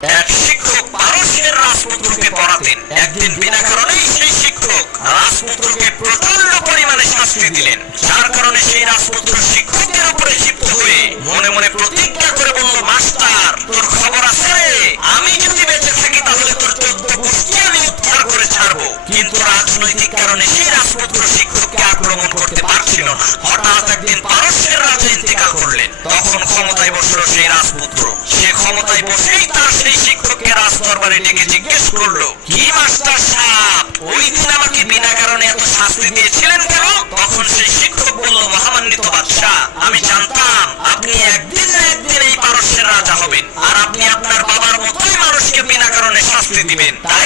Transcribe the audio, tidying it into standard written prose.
এক শিক্ষক পারস্যের রাজপুত্রকে পড়াতেন। একদিন বিনা কারণেই সেই শিক্ষক রাজপুত্রকে প্রচন্ড পরিমাণে শাস্তি দিলেন, যার কারণে সেই রাজপুত্র শিক্ষকের উপরে ক্ষিপ্ত হয়ে মনে মনে প্রতিজ্ঞা করে বলল, মাস্টার, তোর খবর আছে, আমি যদি বেঁচে থাকি তাহলে তোর 14 গোষ্ঠী আমি উদ্ধার করে ছাড়বো। কিন্তু রাজনৈতিক কারণে সেই রাজপুত্র শিক্ষককে আক্রমণ করতে পারছিল না। হঠাৎ একদিন পারস্যের রাজা ইন্তেকাল করলেন। তখন ক্ষমতায় বসলো সেই রাজপুত্র। সে ক্ষমতায় বসেই তার সেই শিক্ষককে রাজ দরবারে ডেকে জিজ্ঞেস করলো, কি মাস্টার সাহেব, ওই দিন আমাকে বিনা কারণে এত শাস্তি দিয়েছিলেন কেন? তখন সেই শিক্ষক বলল, মহামান্বিত বাদশাহ, আমি জানতাম আপনি একদিন না একদিন এই পারস্যের রাজা হবেন, আর আপনি আপনার বাবার মতোই মানুষকে বিনা কারণে শাস্তি দিবেন। তাই